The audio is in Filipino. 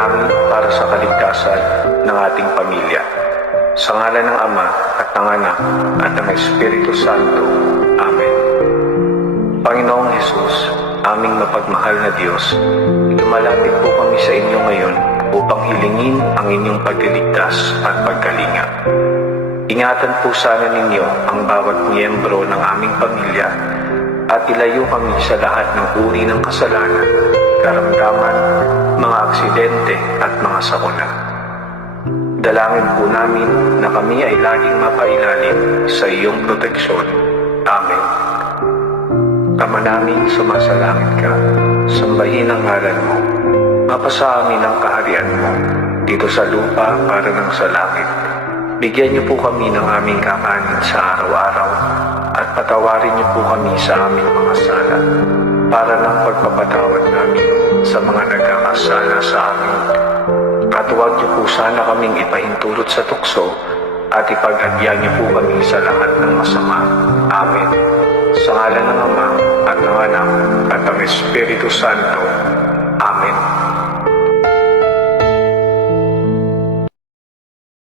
Manalangin para sa kaligtasan ng ating pamilya. Sa ngalan ng Ama at ng Anak at ng Espiritu Santo. Amen. Panginoong Hesus, aming mapagmahal na Diyos, lumalapit po kami sa inyo ngayon upang hilingin ang inyong pagliligtas at pagkalinga. Ingatan po sana ninyo ang bawat miyembro ng aming pamilya at ilayo kami sa lahat ng uri ng kasalanan, karamdaman, mga aksidente at mga sakuna. Dalangin po namin na kami ay laging mapailalim sa iyong proteksyon. Amen. Ama namin, sumasalangit ka, sambahin ang ngalan mo, mapasa amin ang kaharian mo, dito sa lupa para ng sa langit. Bigyan niyo po kami ng aming kakanin sa araw-araw at patawarin niyo po kami sa aming mga sala para ng pagpapatawad namin sa mga nagkakasala sa amin. At huwag niyo po sana kaming ipahintulot sa tukso at ipag-adya niyo po kami sa lahat ng masama. Amen. Sa ngalan ng Ama at ng Anak at ng Espiritu Santo.